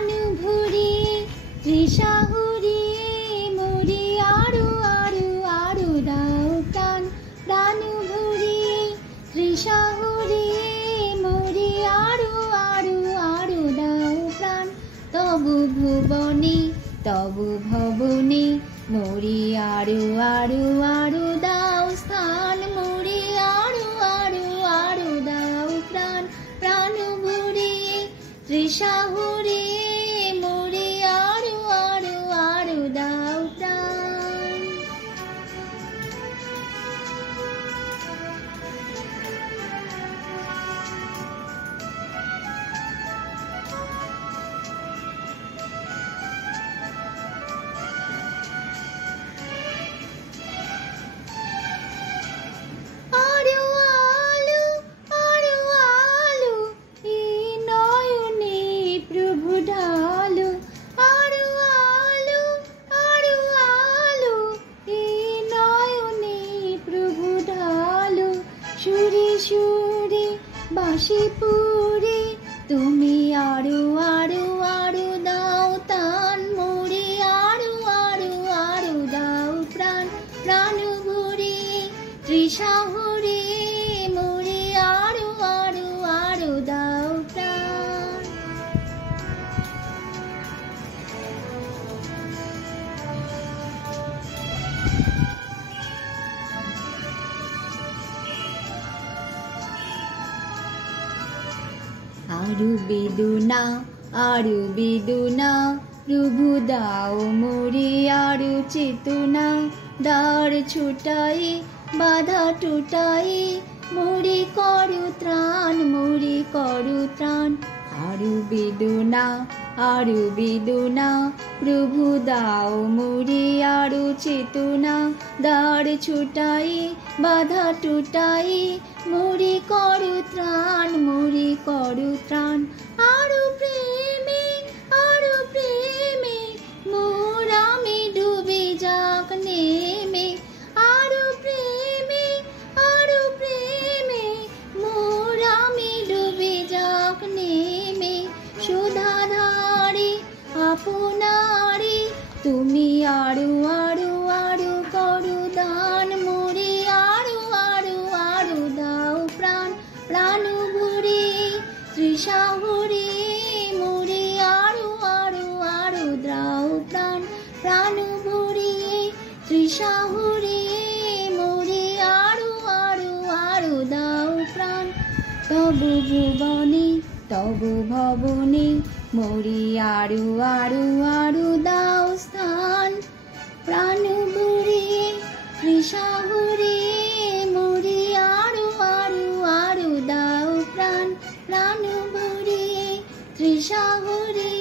প্রাণু ভুরি ত্রিশাহুরি মুড়ি আরু আরু আরু দাও প্রাণ প্রাণু ভুরি ত্রিশাহুরি মুড়ি আরু আরু আরু দাও প্রাণ তবু ভুবনে তবু ভবনে মুড়ি আরু আরু আরু দাও স্থান মুড়ি আরু আরু আরু দাও প্রাণ প্রাণু ভুরি ত্রিশাহুরি মুড়ি আরু আরু আরু দাও প্রাণ আরু আলু আরু আলু এই নয়নে প্রভু ঢালু আরু আলু আরু আলু এই নয়নে প্রভু ঢালু সুরে সুরে বাঁশি পুরে তুমি আরু আরু আরু দাও তান মুড়ি আরু আরু আরু দাও প্রাণ প্রাণু ভুরি ত্রিশাহুরি মুড়ি আরু আরু আরু দাও প্রাণ আরু বেদনা প্রভু দাও মুড়ি আরু চেতনা দ্বার ছুটাই বাধা টুটাই মুড়ি করু ত্রাণ আরু বেদনা প্রভু দাও মুড়ি আরু চেতনা দ্বার ছুটাই বাধা টুটাই মুড়ি করু ত্রাণ আরু প্রেমে মোর আমি ডুবে যাক নেমে আরু প্রেমে মোর আমি ডুবে যাক নেমে সুধাধারে আপনারে তুমি আরু আরু আরু করু দান মুড়ি আরু আরু আরু দাও প্রাণ প্রাণু ভুরি ত্রিশাহুরি মুড়ি আরু আরু আরু দাও প্রাণ প্রাণু ভুরি ত্রিশাহুরি মুড়ি আরু আরু আরু দাও প্রাণ তবু ভবনে মুড়ি আরু আরু আরু দাও স্থান প্রাণু ভুরি ত্রিশাহুরি মুড়ি আরু আরু আরু দাও প্রাণ প্রাণু ভুরি ত্রিশাহুরি